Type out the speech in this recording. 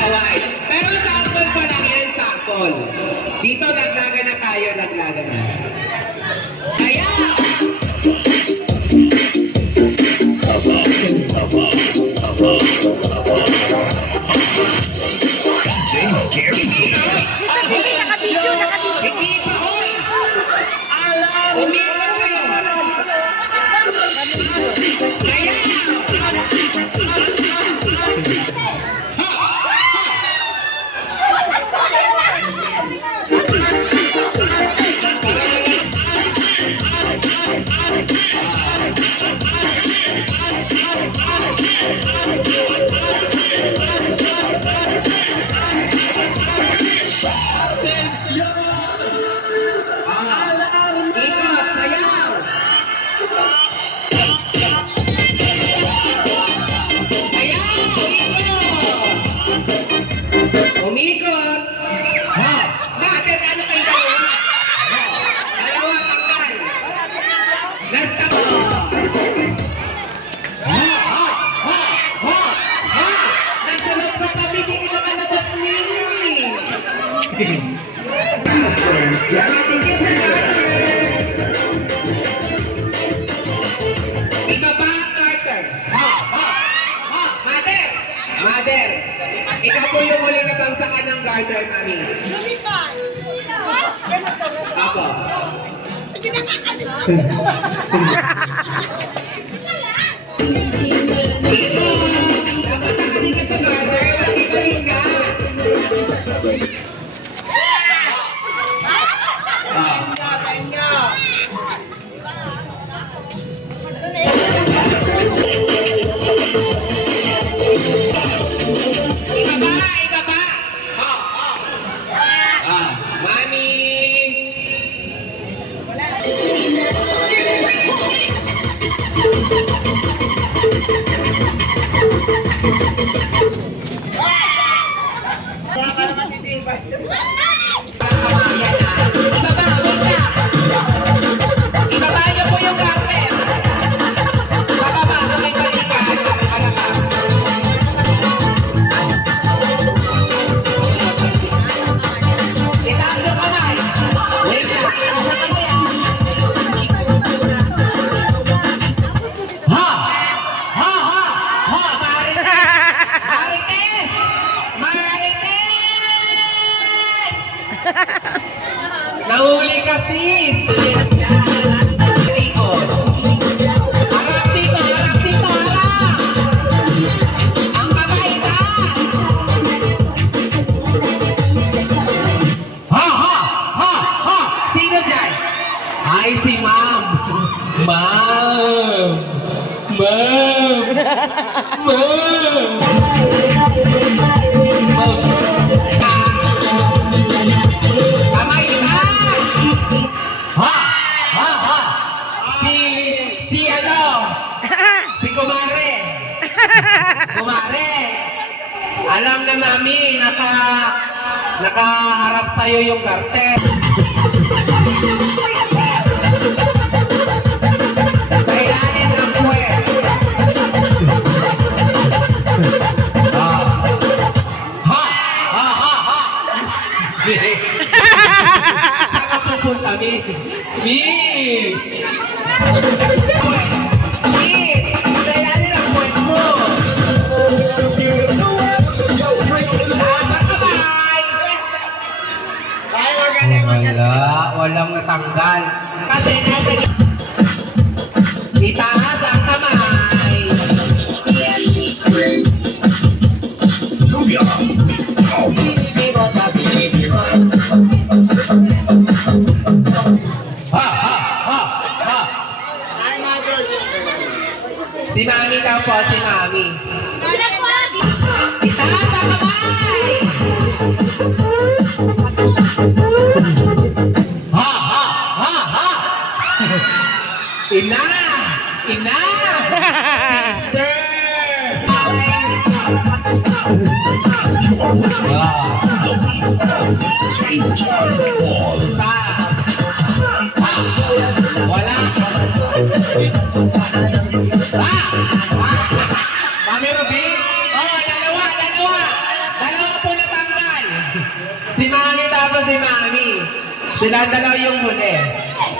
kaway. Pero sample pa lang yan, sample. Dito, laglagan na tayo, laglagan na. Kaya! Hindi pa, hoy! Umikot kayo! Saya! Ikot, sayaw! Sayaw! Ikot! Umikot! Ha! Bakit? Ano kayo dalawa? Ha! Dalawa, tanggal! Last time! Ha! Ha! Ha! Ha! Ha! Nasa loob ka kami, di ka nakalabas ni! Nakatingin sa natin! Ibaba, Carter! Ha! Ha! Ha! Mother! Mother! Ikaw po yung huling nabangsakan ng garter, mami. Apo. Sige na nga, ano? Dito! Dapat nakalikat sa garter, nakituloy ka! Ibaba! Ibaba! Ha! Ha! Mami! Ibaba niyo po yung garter. Sa baba, sa may balikan, may balakang. Itaas yung kamay. Wait na, itaas ang kamay ah. Ha! Ha! Ha! Ha! Marites! Marites! Nahuli ka, sis! Likod. Harap dito, harap dito, harap! Ang kamay, taas! Ha! Ha! Ha! Ha! Sino dyan? Ay, si Ma'am! Ma'am! Ma'am! Ma'am! Ma'am! Kamay, taas! Ha! Ha! Ha! Si ano? Si Kumare! Kumare! Alam na mami, nakaharap sa'yo yung garter. Sa ilalim ng puwet. Ah. Ha! Ha! Ha! Ha! Saan ka pupunta, Mi? Mi! Shit! Sa ilalim ng puwet mo. Dapat kamay! Walang natanggal. Kasi nasa itaas ang kamay. Ha! Ha! Ha! Ha! Si Mami daw po, si Mami. Itaas ang kamay! Ha! Ha! Ha! Ha! Ina! Ina! Sister! Sa! Ha! Wala! Ha! Ha! Mami Ruby? Oh, dalawa! Dalawa! Dalawa Si Mami tapos si Mami. Sila dalaw yung huli.